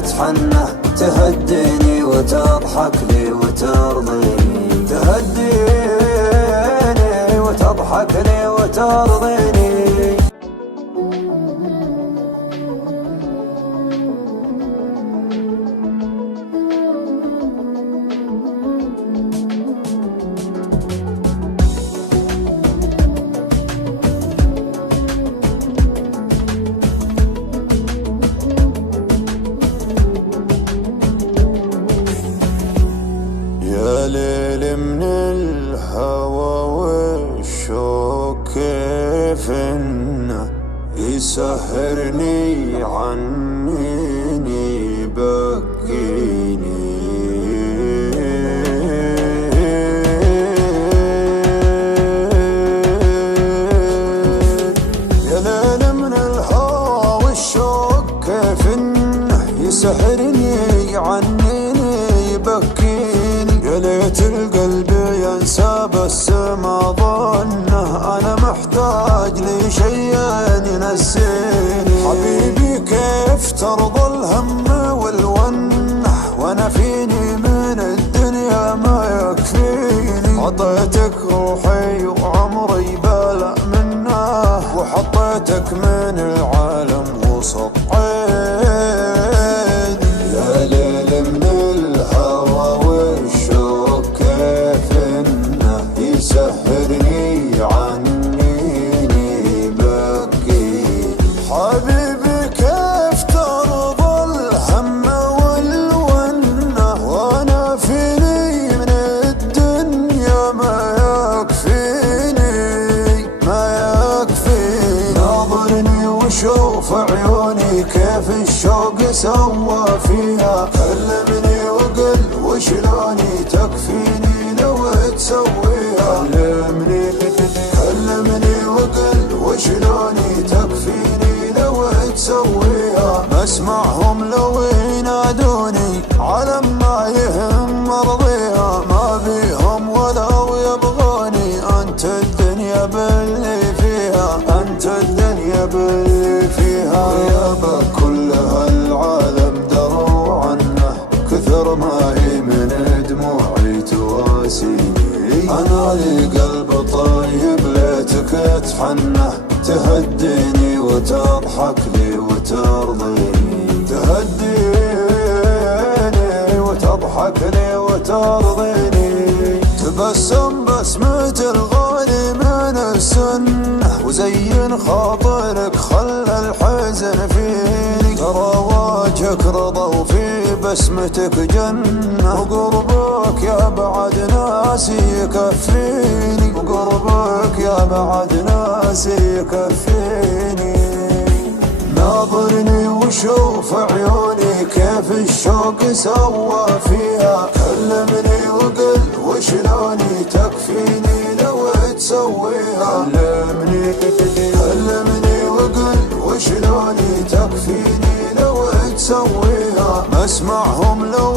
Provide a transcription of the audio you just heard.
تتحنى، تهديني وتضحك لي وترضيني، تهديني وتضحك لي وترضيني. يا ليل من الهوى والشوق كيف انه يسهرني عنيني يبكيني. يا ليل من الهوى والشوق كيف انه يسهرني عنيني يبكيني. يا ليت القلب ينسى بس ما ظنه انا محتاج لي شيء ينسيني. حبيبي كيف ترضى الهم والونه وانا فيني من الدنيا ما يكفيني. عطيتك روحي وعمري بلا منه وحطيتك من العالم وسط عيني. يا ليل من الهوى والشوق كيف انه يسهرني عنيني يبكيني. حبيبي كيف ترضى الهم والونه وانا فيني من الدنيا ما يكفيني ما يكفيني. ناظرني وشوف عيوني كيف الشوق سوى فيها. كلمني وقل وشلوني تكفيني لو تسويها. كلمني وقل وشلوني تكفيني لو تسويها. مسمعهم لو ينادوني على ما يهم مرضيها. ما بيهم ولو يبغوني انت الدنيا باللي فيها. انت الدنيا باللي فيها. يابا كل هالعالم دروا عنه كثر ما هي من دموعي تواسيني. انا لي قلب طيب ليتك تحنى، تهديني وتضحك لي وترضيني، تهديني وتضحك لي وترضيني. تبسم بسمة الغالي من السنة وزين خاطرك خلى الحزن فيني. ترى وجهك رضا وفي بسمتك جنة. وقربك يا بعد ناسي يكفيني. وقربك يا بعد ناسي يكفيني. ناظرني وشوف عيوني كيف الشوق سوى فيها. كلمني وقل وشلوني تكفيني لو تسويها. كلمني وقل وشلوني تكفيني لو تسويها. مسمعهم لو